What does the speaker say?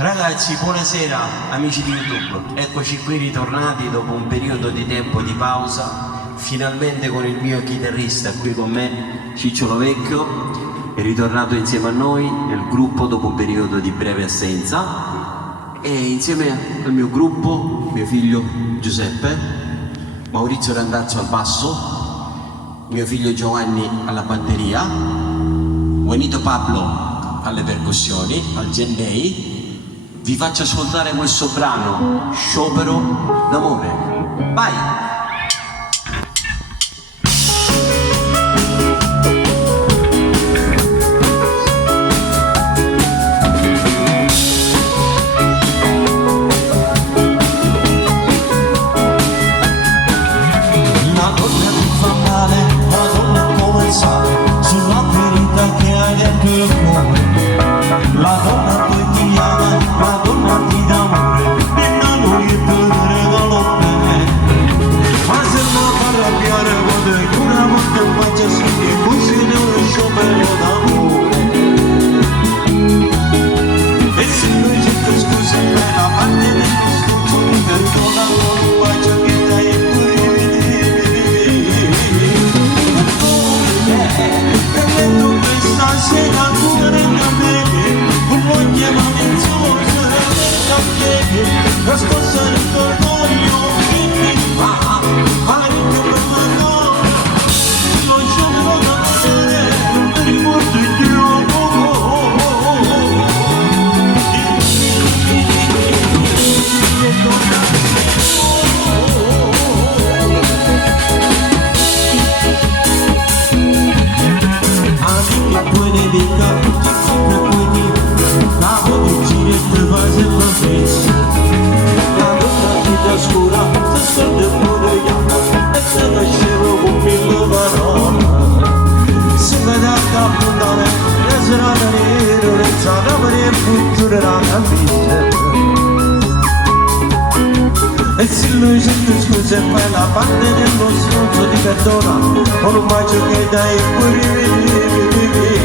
Ragazzi, buonasera amici di YouTube, eccoci qui ritornati dopo un periodo di tempo di pausa, finalmente con il mio chitarrista qui con me, Cicciolo Vecchio, è ritornato insieme a noi nel gruppo dopo un periodo di breve assenza e insieme al mio gruppo, mio figlio Giuseppe, Maurizio Randazzo al basso, mio figlio Giovanni alla batteria, Juanito Pablo alle percussioni, al Gennei. Vi faccio ascoltare questo brano, Sciopero d'amore. Vai! La donna ti fa male, la donna è come il sale, sulla ferita che hai dentro il cuore. La donna poi ti ama, la donna ti dà amore, e non lui che te ne regalo bene. Ma se non fa arrabbiare con te, una volta in faccia sì, così ne uno sciopero d'amore. E se lui ci fa scusa, fai la parte del nostro ti perdona con un bacio che dai e poi prendendo questa sera cuore da me, un moglie maliziosa da piedi, nascosta nel cordoglio che mi fa, fai che non m'adora, lo sciopero d'amore, non ti ricordo Dio. E se lui sente scusa e fai la parte dello stronzo ti perdona con un bacio che dai e poi rivedi.